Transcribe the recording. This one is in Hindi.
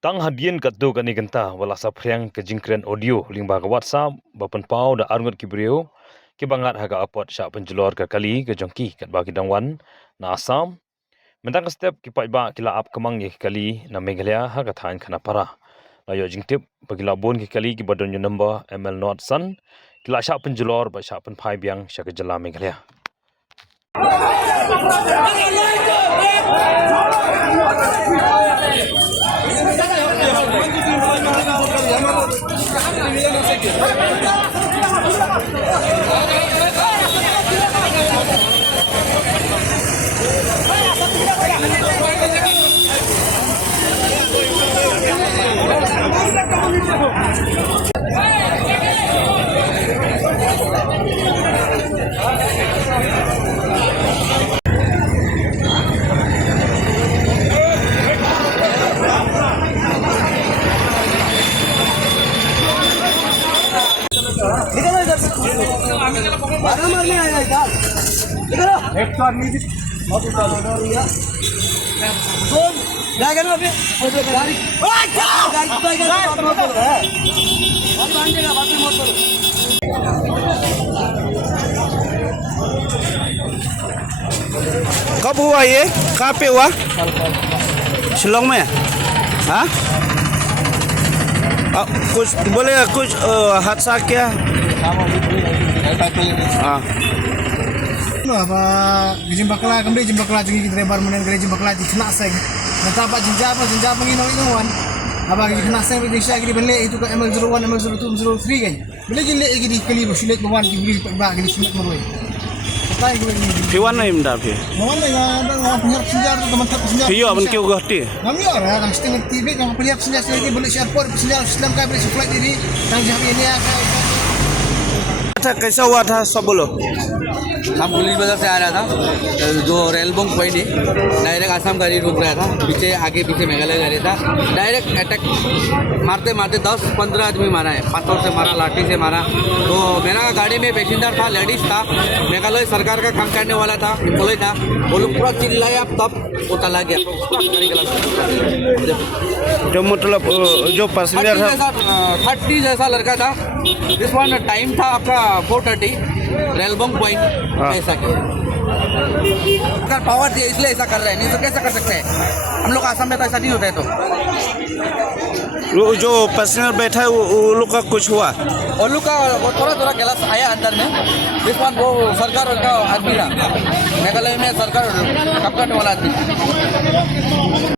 Tang hadian kat do kani genta wala sa priang ke jingkren audio lingba ke WhatsApp bapen pau da arngot ki brio ke bangat haga apot sya penjelor ke kali ke jongki kat bagi dangwan na Assam mentang ke step ki pai ba kila ap kemang ye kali na Meghalaya haga thain khana para layo jingtip bagi labon ki kali ki badon yo number ML Not Sun kila sya penjelor ba sya pen phai biang sya ke jela Meghalaya. कब हुआ ये? कहाँ पे हुआ? शिलोंग में? हाँ? कुछ बोले कुछ हादसा क्या? हाँ. Jimbakla kembali jimbakla jungi kita lebar menen kali jimbakla di kena seng. Nanti apa jinjap menginau itu wan. Apa kita kena seng di Indonesia kita beli itu ke ML01, ML02, ML03 kan. Beli gile lagi di kali bersulit bawan di beli bag di sulit meroi. Kata gue ini. Piwan na imda pi. Bawan lagi ada punya senjata teman-teman senjata. Piyo aban kyo gahti. Kami orang yang setengah TV yang punya senjata lagi beli airport senjata Islam kai beli flight ini. Yang jam ini अच्छा कैसा हुआ था सब बोलो. हम पुलिस बाजार से आ रहा था जो रेलबोंग पॉइंट है डायरेक्ट आसाम गाड़ी रुक रहा था पीछे आगे पीछे मेघालय गाड़ी था डायरेक्ट अटैक मारते मारते 10-15 आदमी मारा है पत्थर से मारा लाठी से मारा तो मेरा गाड़ी में पैसेंजर था लेडीज था मेघालय सरकार का काम करने वाला था एम्प्लॉय था वो लोग पूरा चिल्लाया तब वो चला गया जो मतलब जो पैसेंजर था 30 जैसा लड़का था दिस वन टाइम था आपका 4:30 रेलबोंग पॉइंट ऐसा किया अगर पावर दिया इसलिए ऐसा कर रहे हैं नहीं तो कैसा कर सकते हैं हम लोग आसाम में तो ऐसा नहीं होता है तो जो पैसेंजर बैठा है वो लोग का कुछ हुआ और लोग का थोड़ा गिलास आया अंदर में जिस बार वो सरकार का आदमी था मेघालय में सरकार कपकट वाला आदमी